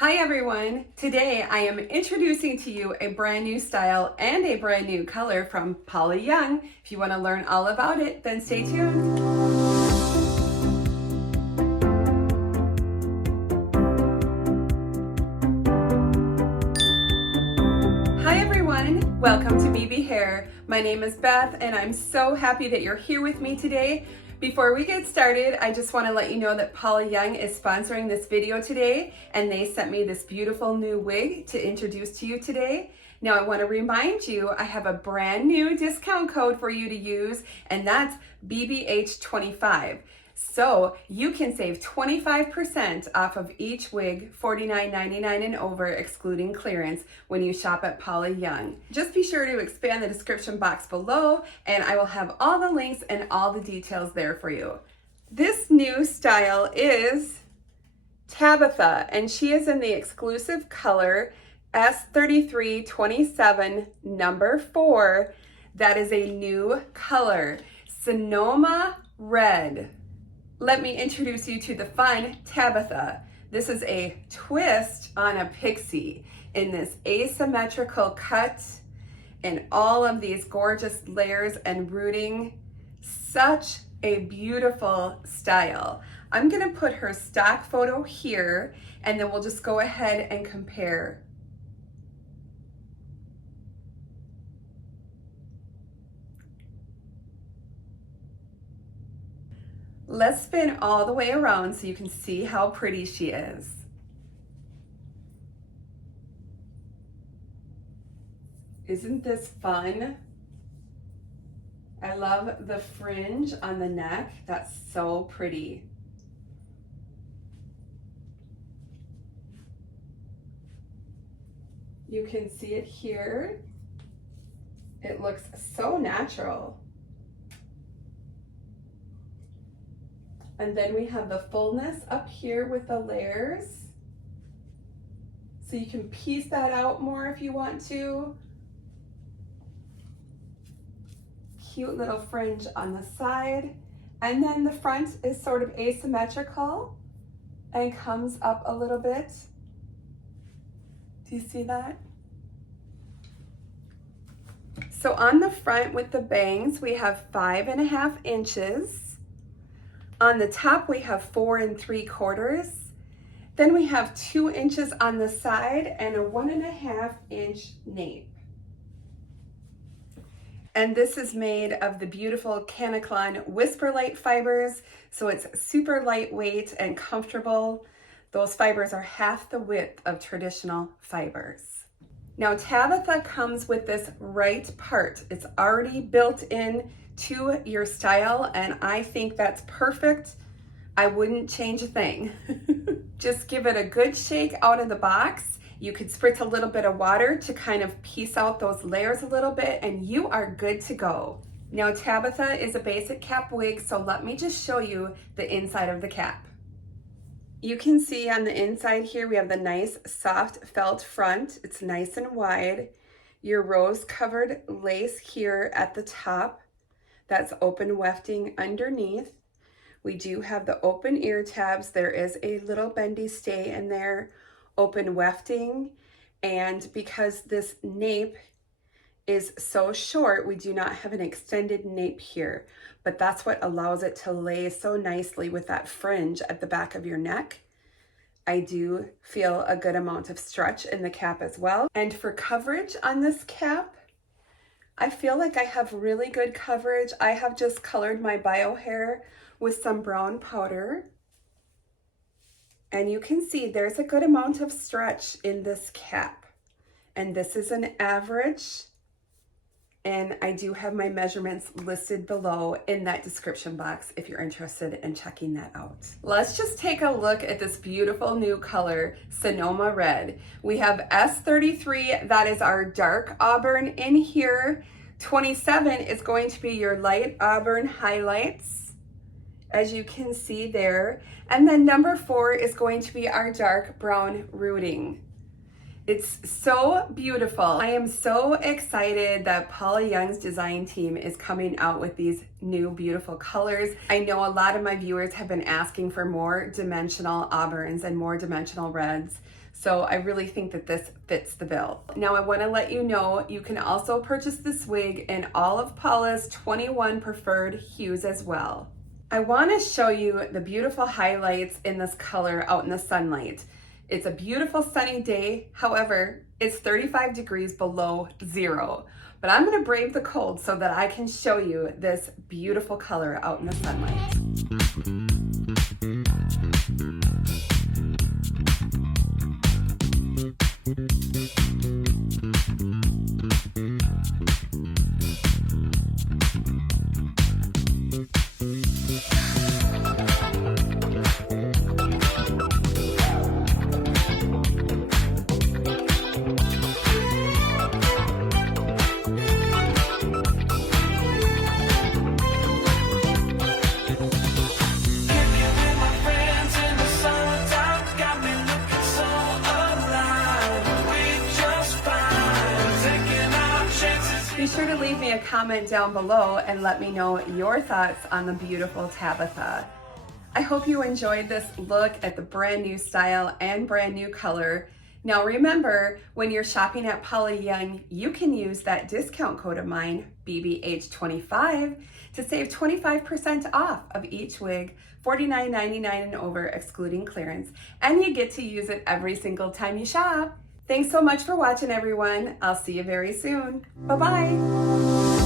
Hi everyone! Today I am introducing to you a brand new style and a brand new color from Paula Young. If you want to learn all about it, then stay tuned. Hi everyone! Welcome to BB Hair. My name is Beth and I'm so happy that you're here with me today. Before we get started, I just want to let you know that Paula Young is sponsoring this video today, and they sent me this beautiful new wig to introduce to you today. Now I want to remind you, I have a brand new discount code for you to use, and that's BBH25. So you can save 25% off of each wig, $49.99 and over, excluding clearance, when you shop at Paula Young. Just be sure to expand the description box below, and I will have all the links and all the details there for you. This new style is Tabitha, and she is in the exclusive color S3327 number 4. That is a new color, Sonoma Red. Let me introduce you to the fun Tabitha. This is a twist on a Pixie in this asymmetrical cut and all of these gorgeous layers and rooting. Such a beautiful style. I'm gonna put her stock photo here and then we'll just go ahead and compare. Let's spin all the way around so you can see how pretty she is. Isn't this fun? I love the fringe on the neck. That's so pretty. You can see it here. It looks so natural. And then we have the fullness up here with the layers. So you can piece that out more if you want to. Cute little fringe on the side. And then the front is sort of asymmetrical and comes up a little bit. Do you see that? So on the front with the bangs, we have 5.5 inches. On the top, we have 4 3/4. Then we have 2 inches on the side and a 1.5 inch nape. And this is made of the beautiful Canaclon Whisper Light fibers, so it's super lightweight and comfortable. Those fibers are half the width of traditional fibers. Now Tabitha comes with this right part. It's already built in to your style, and I think that's perfect. I wouldn't change a thing. Just give it a good shake out of the box. You could spritz a little bit of water to kind of piece out those layers a little bit, and you are good to go. Now Tabitha is a basic cap wig, so let me just show you the inside of the cap. You can see on the inside here we have the nice soft felt front. It's nice and wide. Your rose covered lace here at the top. That's open wefting underneath. We do have the open ear tabs. There is a little bendy stay in there, open wefting. And because this nape is so short, we do not have an extended nape here, but that's what allows it to lay so nicely with that fringe at the back of your neck. I do feel a good amount of stretch in the cap as well. And for coverage on this cap, I feel like I have really good coverage. I have just colored my bio hair with some brown powder. And you can see there's a good amount of stretch in this cap. And this is an average. And I do have my measurements listed below in that description box if you're interested in checking that out. Let's just take a look at this beautiful new color, Sonoma Red. We have S33, that is our dark auburn in here. 27 is going to be your light auburn highlights, as you can see there. And then number 4 is going to be our dark brown rooting. It's so beautiful. I am so excited that Paula Young's design team is coming out with these new beautiful colors. I know a lot of my viewers have been asking for more dimensional auburns and more dimensional reds. So I really think that this fits the bill. Now I want to let you know you can also purchase this wig in all of Paula's 21 preferred hues as well. I want to show you the beautiful highlights in this color out in the sunlight. It's a beautiful sunny day. However, it's 35 degrees below zero. But I'm going to brave the cold so that I can show you this beautiful color out in the sunlight. Be sure to leave me a comment down below and let me know your thoughts on the beautiful Tabitha. I hope you enjoyed this look at the brand new style and brand new color. Now remember, when you're shopping at Paula Young, you can use that discount code of mine, BBH25, to save 25% off of each wig, $49.99 and over, excluding clearance. And you get to use it every single time you shop. Thanks so much for watching, everyone. I'll see you very soon. Bye-bye.